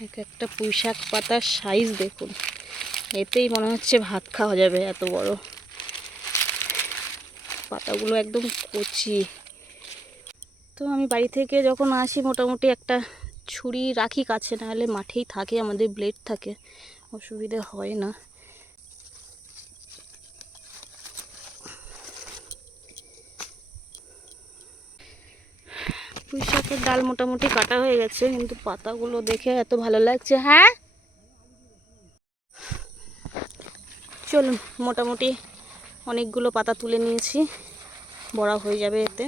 এক একটা পুঁইশাক পাতার সাইজ দেখুন। এতেই মনে হচ্ছে ভাত খাওয়া যাবে এত বড়। পাতাগুলো একদম কচি। তো আমি বাড়ি থেকে যখন আসি, মোটামুটি একটা ছুরি রাখি কাছে, নাহলে মাঠেই থাকে, আমাদের ব্লেড থাকে। অসুবিধে হয় না। পুঁই শাকের ডাল মোটামুটি কাটা হয়ে গেছে, কিন্তু পাতাগুলো দেখে এত ভালো লাগছে। হ্যাঁ? চলুন, মোটামুটি অনেকগুলো পাতা তুলে নিয়েছি। বড়া হয়ে যাবে এতে।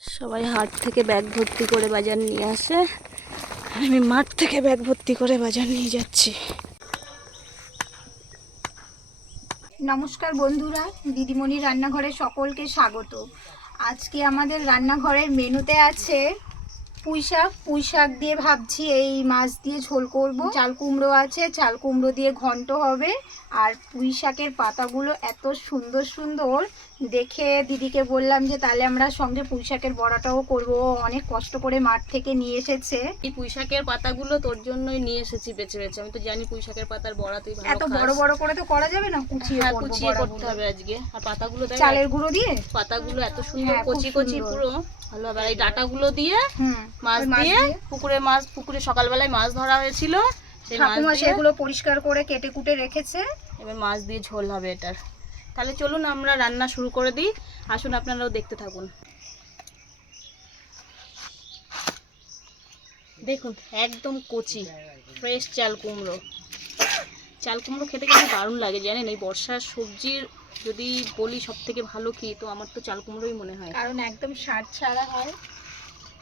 সবাই হাট থেকে ব্যাগ ভর্তি করে বাজার নিয়ে আসে। আমি মাঠ থেকে ব্যাগ ভর্তি করে বাজার নিয়ে যাচ্ছি। নমস্কার বন্ধুরা দিদিমণি রান্নাঘরে সকলকে স্বাগত। আজকে আমাদের রান্নাঘরের মেনুতে আছে পুঁই শাক পুঁই শাক দিয়ে ভাবছি এই মাছ দিয়ে ঝোল করব। চাল কুমড়ো আছে চাল কুমড়ো দিয়ে ঘন্ট হবে। আর পুঁই শাকের পাতাগুলো এত সুন্দর সুন্দর। দেখে দিদিকে বললাম যে তাহলে আমরা সঙ্গে পুঁই শাকের বড়াটাও করব। অনেক কষ্ট করে মাঠ থেকে নিয়ে এসেছে। এই পুঁই শাকের পাতাগুলো তোর জন্যই নিয়ে এসেছি বেছে বেছে। আমি তো জানি পুঁই শাকের পাতার বড়া তুই এত বড় বড় করে তো করা যাবে না? কুচিয়ে হ্যাঁ কুচিয়ে করতে হবে আজকে। আর পাতাগুলো চালের গুঁড়ো দিয়ে? পাতাগুলো এত সুন্দর হ্যাঁ, কচি কচি পুরো। আর এই ডাটাগুলো দিয়ে মাছ দিয়ে পুকুরে মাছ পুকুরে সকালবেলায় মাছ ধরা হয়েছিল। সেই ঠাকুমা সেগুলো পরিষ্কার করে কেটে কুটে রেখেছে। এবার মাছ দিয়ে ঝোল হবে এটার। তাহলে চলুন আমরা রান্না শুরু করে দিই। আসুন আপনারাও দেখতে থাকুন। দেখুন একদম কচি ফ্রেশ চাল কুমড়ো। চাল কুমড়ো খেতে কিন্তু দারুণ লাগে জানেন? এই বর্ষার সবজির যদি বলি সব থেকে ভালো কি তো আমার তো চাল কুমড়োই মনে হয়। কারণ একদম সার ছাড়া হয়।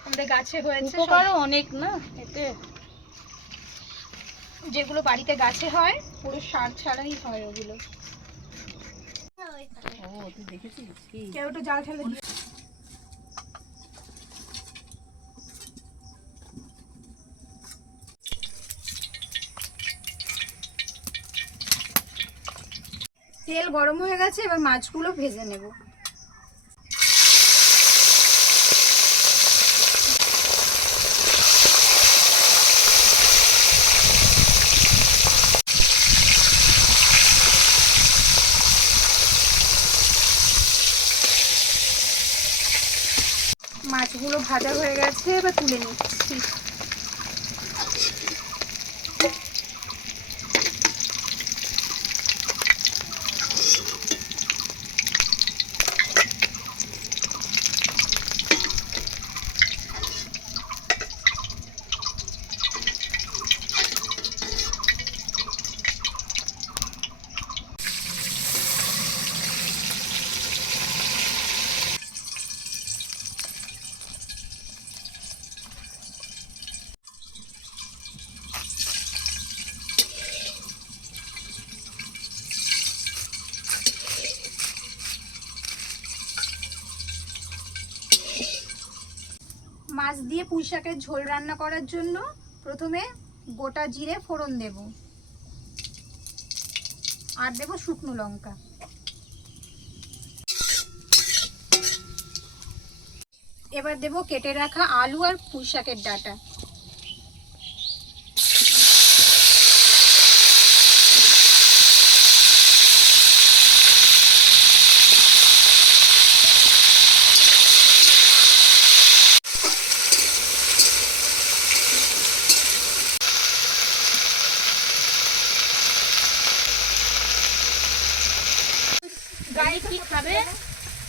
আমাদের গাছে হয়েছে। উপকারও অনেক না এতে। যেগুলো বাড়িতে গাছে হয় পুরো সার ছাড়াই হয় ওগুলো। ও তুই দেখেছিস কি কেউ তো জাল ঠেলে তেল গরম হয়ে গেছে, এবার মাছগুলো ভেজে নেব। মাছগুলো ভাজা হয়ে গেছে, এবার তুলে নিচ্ছি মাছ দিয়ে পুঁই শাকের ঝোল রান্না করার জন্য প্রথমে গোটা জিরে ফোড়ন দেব। আর দেব শুকনো লঙ্কা। এবার দেব কেটে রাখা আলু আর পুঁই শাকের ডাটা।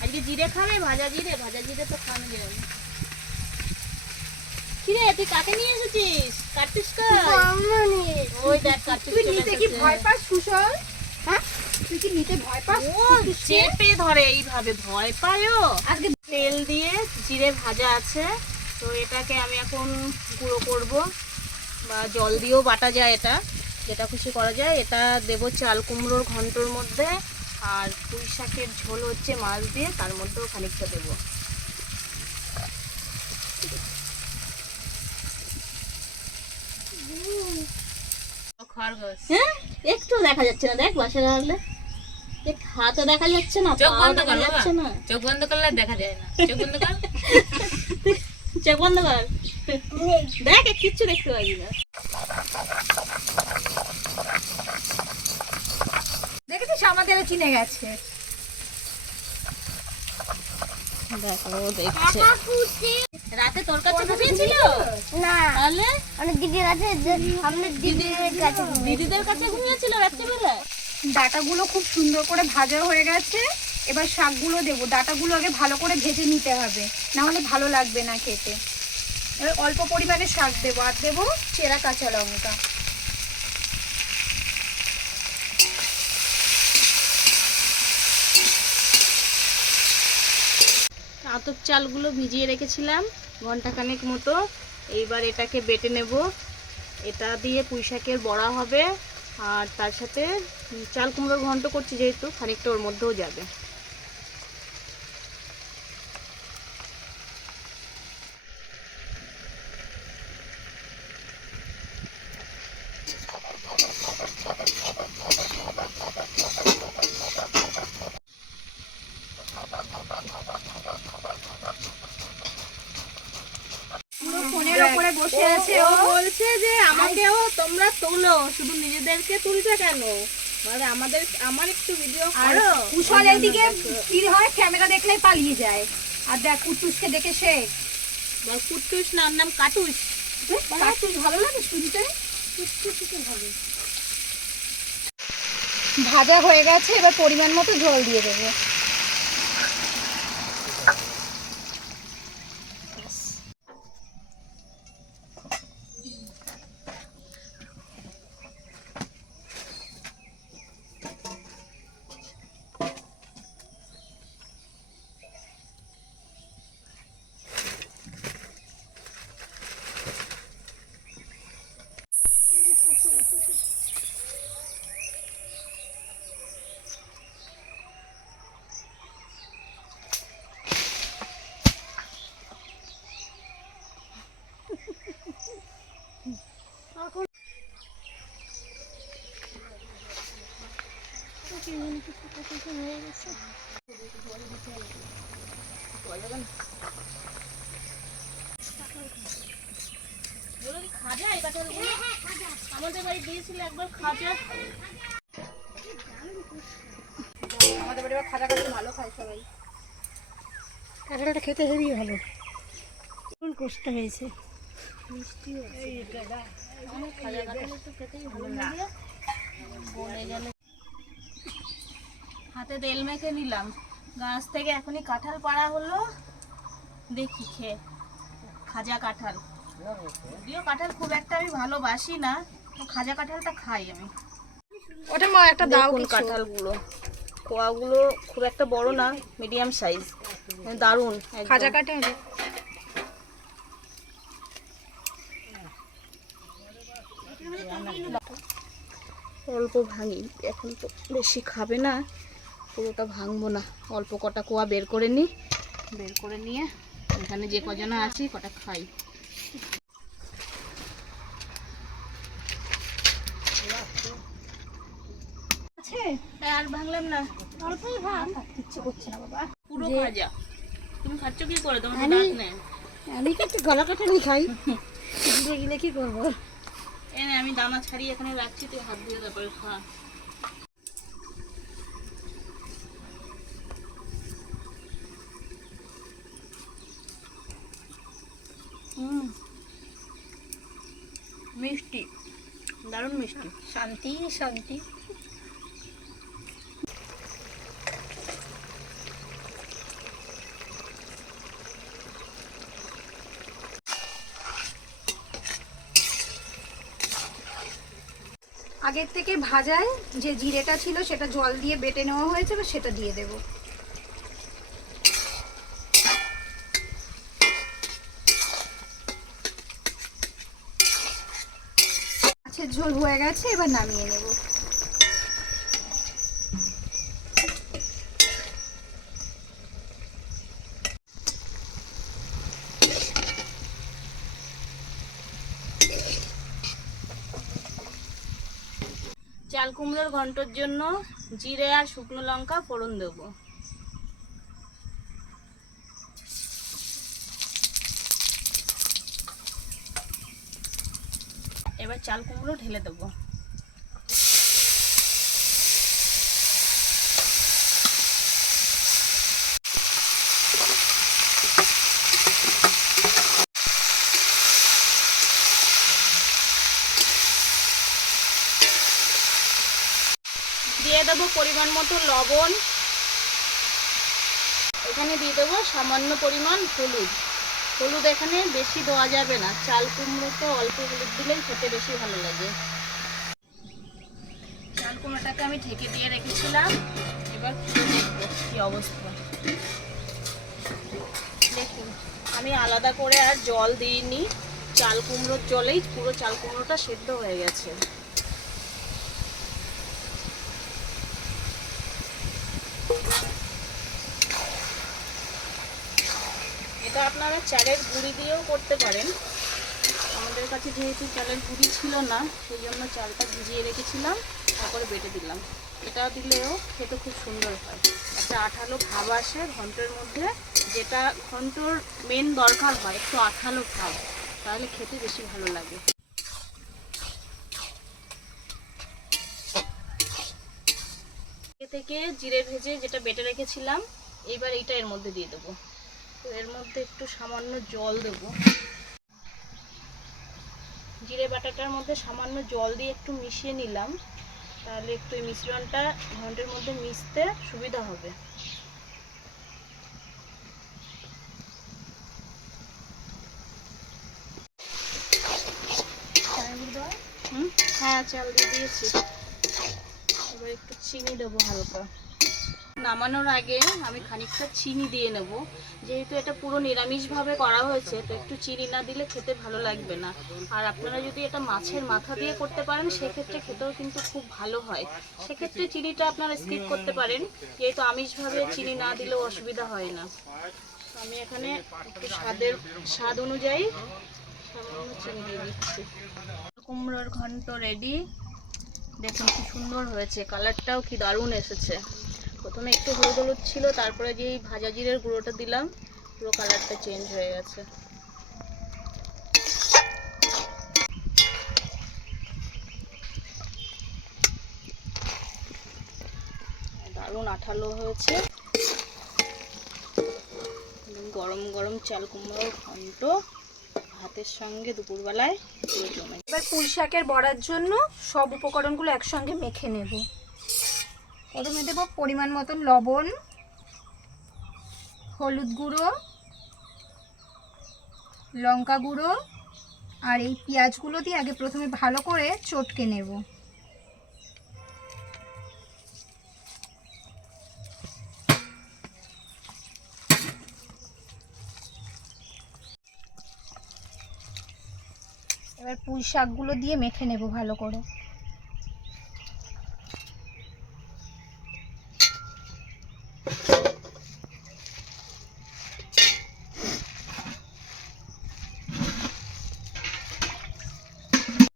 আজকে জিরে খাবে ভাজা জিরে ভাজা জিরে তো খাওয়ানো যাবে কিরে তুই কাকে নিয়ে এসেছিস? ওই দেখ তুই নিতে কি ভয় পাস কুশল হ্যাঁ? তুই কি নিতে ভয় পাস? ও চেপে ধরে এইভাবে ভয় পায়ও। আজকে তেল দিয়ে জিরে ভাজা আছে তো এটাকে আমি এখন গুঁড়ো করব বা জল দিয়েও বাটা যায় এটা যেটা খুশি করা যায়। এটা দেব চাল কুমড়োর ঘন্টর মধ্যে আর পুঁই শাকের ঝোল হচ্ছে মাছ দিয়ে তার মধ্যেও খানিকটা দেবো। হ্যাঁ? একটু দেখা যাচ্ছে না দেখ বাসা রাখলে দেখ হাতও দেখা যাচ্ছে না চোখ বন্ধ কর যাচ্ছে না। চোখ বন্ধ করলে দেখা যায় না। চোখ বন্ধ কর। চোখ বন্ধ কর। দেখ কিচ্ছু দেখতে পাবি না। আমাদেরও চিনে গেছে। দেখো দেখছে। রাতে তোর কাছে ঘুমিয়েছিল? না। তাহলে? অনেক দিদির আছে আমাদের দিদির কাছে দিদিদের কাছে ঘুমিয়েছিল রাত্রিবেলা ডাটাগুলো খুব সুন্দর করে ভাজা হয়ে গেছে। এবার শাকগুলো দেবো। ডাটাগুলো আগে ভালো করে ভেজে নিতে হবে। না হলে ভালো লাগবে না খেতে। এবার অল্প পরিমাণে শাক দেবো। আর দেবো চেরা কাঁচা লঙ্কা। আতপ চালগুলো ভিজিয়ে রেখেছিলাম ঘন্টাখানেক মতো। এইবার এটাকে বেটে নেব। এটা দিয়ে পুঁইশাকের বড়া হবে। আর তার সাথে চাল কুমড়োর ঘন্ট করছি যেহেতু, খানিকটা ওর মধ্যেও যাবে পুরো ফোনের ওপরে বসে আছে ও ও বলছে যে আমাকেও তোমরা তোলো নিজেদেরকে তুলছে কেন? মানে আমাদের আমার একটু ভিডিও আর করো। কুশল এদিকে কি হয় ক্যামেরা দেখলেই পালিয়ে যায়। আর দেখ কুটুসকে দেখে সে। কুটুস না নাম কাটুস। কাটুস ভালো লাগে শুনতে? ভাজা হয়ে গেছে এবার পরিমাণ মতো জল দিয়ে দেবো। আমাদের বাড়ি দিয়েছিল একবার খাজা আমাদের ভালো। সবাই খেতে ভালো কষ্ট হয়েছে। হাতে তেল মেখে নিলাম। গাছ থেকে এখনই কাঁঠাল পাড়া হলো। দেখি খেয়ে। খাজা কাঁঠাল। যদিও কাঁঠাল খুব একটা আমি ভালোবাসি না। তো খাজা কাঁঠালটা খাই আমি। ওটা মা একটা দাও কাঁঠালগুলো। কোয়াগুলো খুব একটা বড় না মিডিয়াম সাইজ দারুণ খাজা কাটে অল্প ভাঙি এখন তো বেশি খাবে না। পুরোটা ভাঙবো না। অল্প কটা কোয়া বের করে নিই বের করে নিয়ে এখানে যে কজনা আছি কটা খাই। আছে? আর ভাঙলাম না। অল্পই ভাত ইচ্ছে করছে না বাবা। পুরো ভাজা। তুমি খাচ্ছ কি করে? তোমার দাঁত নেই। আমি কি একটু গলা কাটানি খাই? গিলে গিলে কি করব? আমি দানা ছাড়িয়ে এখানে রাখছি তুই হাত দিয়ে তারপরে খা হুম মিষ্টি দারুণ মিষ্টি শান্তি শান্তি। আগের থেকে ভাজায় যে জিরেটা ছিল, সেটা জল দিয়ে বেটে নেওয়া হয়েছে সেটা দিয়ে দেব মাছের ঝোল হয়ে গেছে, এবার নামিয়ে নেব। চাল কুমড়োর ঘন্টর জন্য জিরে আর শুকনো লঙ্কা ফোড়ন দেবো এবার চাল কুমড়ো ঢেলে দেবো। দিয়ে দেবো পরিমাণ মতো লবণ। এখানে দিয়ে দেবো সামান্য পরিমাণ হলুদ। হলুদ এখানে বেশি দেওয়া যাবে না। চাল কুমড়ো তো অল্প হলুদ দিলেই খেতে বেশি ভালো লাগে। চাল কুমড়োটাকে আমি ঢেকে দিয়ে রেখেছিলাম। এবার কি অবস্থা। দেখুন, আমি আলাদা করে আর জল দিইনি। চাল কুমড়োর জলেই পুরো চাল কুমড়োটা সেদ্ধ হয়ে গেছে এটা আপনারা চালের গুঁড়ি দিয়েও করতে পারেন। আমাদের কাছে যেহেতু চালের গুঁড়ি ছিল না, সেই জন্য চালটা ভিজিয়ে রেখেছিলাম, তারপরে বেটে দিলাম। এটা দিলেও খেতে খুব সুন্দর হয়। একটা আঠালো ভাব আসে ঘন্টের মধ্যে, যেটা ঘন্টর মেন দরকার হয়, একটু আঠালো ভাব, তাহলে খেতে বেশি ভালো লাগে। থেকে জিরে ভেজে যেটা বেটে রেখেছিলাম এইবার এইটা এর মধ্যে দিয়ে দেবো। তো এর মধ্যে একটু সামান্য জল দেব। জিরে বাটাটার মধ্যে সামান্য জল দিয়ে একটু মিশিয়ে নিলাম। তাহলে একটু এই মিশ্রণটা ঘন্টের মধ্যে মিশতে সুবিধা হবে। হ্যাঁ চাল দিয়ে দিয়েছি। এবার একটু চিনি দেবো হালকা। নামানোর আগে আমি খানিকটা চিনি দিয়ে নেব। যেহেতু এটা পুরো নিরামিষভাবে করা হয়েছে, তো একটু চিনি না দিলে খেতে ভালো লাগবে না। আর আপনারা যদি এটা মাছের মাথা দিয়ে করতে পারেন, সেক্ষেত্রে খেতেও কিন্তু খুব ভালো হয়। সেক্ষেত্রে চিনিটা আপনারা স্কিপ করতে পারেন, যেহেতু আমিষভাবে চিনি না দিলেও অসুবিধা হয় না। আমি এখানে একটু স্বাদের, স্বাদ অনুযায়ী চিনি দিয়ে দিচ্ছি কুমড়োর ঘন্ট রেডি দেখুন কি সুন্দর হয়েছে কালারটাও কি দারুণ এসেছে। প্রথমে একটু হলুদ হলুদ ছিল, তারপরে যে এই ভাজা জিরের গুঁড়োটা দিলাম, পুরো কালারটা চেঞ্জ হয়ে গেছে। দারুণ আঠালো হয়েছে। গরম গরম চাল কুমড়োর ঘন্ট ভাতের সঙ্গে দুপুরবেলায় এবার পুঁই শাকের বড়ার জন্য সব উপকরণগুলো একসঙ্গে মেখে নেব। প্রথমে দেবো পরিমাণ মতন লবণ, হলুদ গুঁড়ো, লঙ্কা গুঁড়ো, আর এই পেঁয়াজগুলো দিয়ে আগে প্রথমে ভালো করে চটকে নেব। এবার পুঁই শাকগুলো দিয়ে মেখে নেব ভালো করে।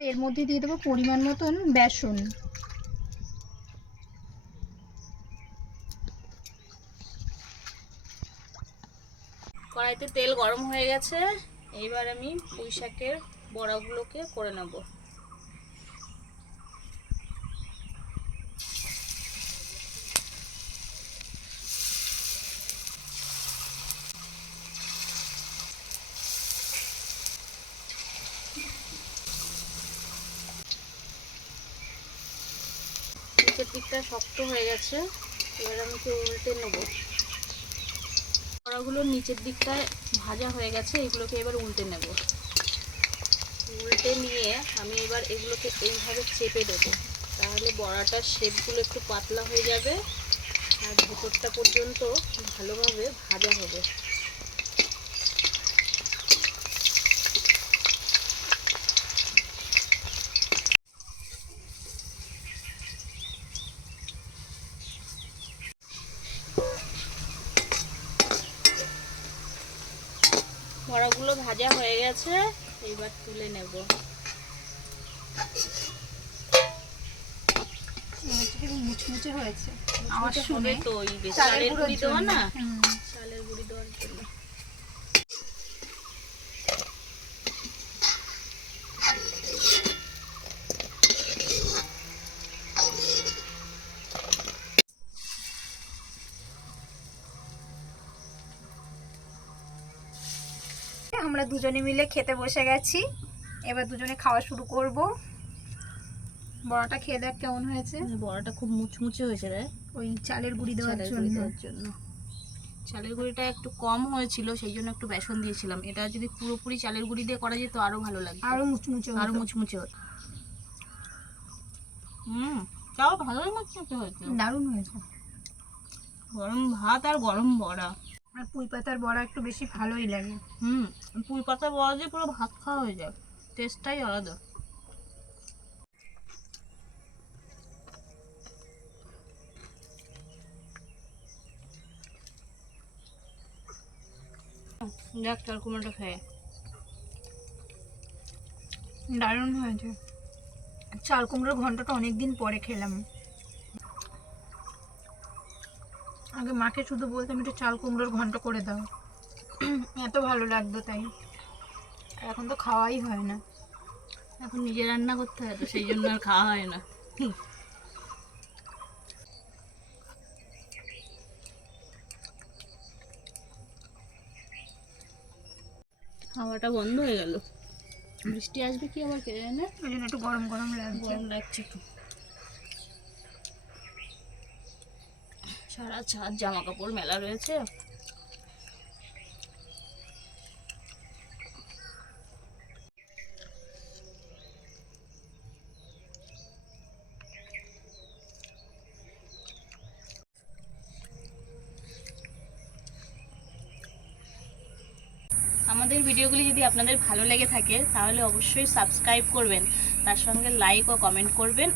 এর মধ্যে দিয়ে দেবো পরিমাণ মতন বেসন। কড়াইতে তেল গরম হয়ে গেছে। এইবার আমি পুঁই শাকের বড়াগুলোকে করে নেব। দিকটা শক্ত হয়ে গেছে, এবার আমি একটু উল্টে নেব। বড়াগুলোর নিচের দিকটায় ভাজা হয়ে গেছে, এগুলোকে এবার উল্টে নেব। উল্টে নিয়ে আমি এবার এগুলোকে এইভাবে চেপে দেবো, তাহলে বড়াটার শেপগুলো একটু পাতলা হয়ে যাবে, আর ভেতরটা পর্যন্ত ভালোভাবে ভাজা হবে বড়াগুলো ভাজা হয়ে গেছে এবার তুলে নেব। মুচমুচে হয়েছে। আমার শুনে তো ওই চালের গুঁড়ি দেওয়া না? চালের গুঁড়ি দেওয়ার জন্য। আমরা দুজনে মিলে খেতে বসে গেছি। এবার দুজনে খাওয়া শুরু করব। বড়াটা খেয়ে দেখ কেমন হয়েছে। বড়াটা খুব মুচমুচে হয়েছে রে। ওই চালের গুঁড়ি দেওয়ার জন্য। চালের গুঁড়িটা একটু কম হয়েছিল সেই জন্য একটু বেসন দিয়েছিলাম। এটা যদি পুরোপুরি চালের গুঁড়ি দিয়ে করা যেত আরও ভালো লাগতো। আরও মুচমুচে আরও হতো। মুচমুচে হতো। হুম তাও ভালোই মুচমুচে হয়েছে। দারুণ হয়েছে। গরম ভাত আর গরম বড়া। আর পুঁই পাতার বড়া একটু বেশি ভালোই লাগে। হুম পুঁই পাতার বড়া দিয়ে পুরো ভাত খাওয়া হয়ে যায়। টেস্টটাই আলাদা। যাক চাল কুমড়োটা খেয়ে দারুণ হয়েছে। চাল কুমড়োর ঘন্টটা অনেকদিন পরে খেলাম। আগে মাকে শুধু বলতাম একটু চাল কুমড়োর ঘন্ট করে দাও। এত ভালো লাগতো তাই। এখন তো খাওয়াই হয় না। এখন নিজে রান্না করতে হয় তো সেই জন্য আর খাওয়া হয় না। হাওয়াটা বন্ধ হয়ে গেল। বৃষ্টি আসবে কি আবার কে জানে? ওই জন্য একটু গরম গরম লাগছে। গরম লাগছে একটু। সারা ছাদ জামা কাপড় মেলা রয়েছে। আমাদের ভিডিওগুলি যদি আপনাদের ভালো লেগে থাকে, তাহলে অবশ্যই সাবস্ক্রাইব করবেন। তার সঙ্গে লাইক ও কমেন্ট করবেন।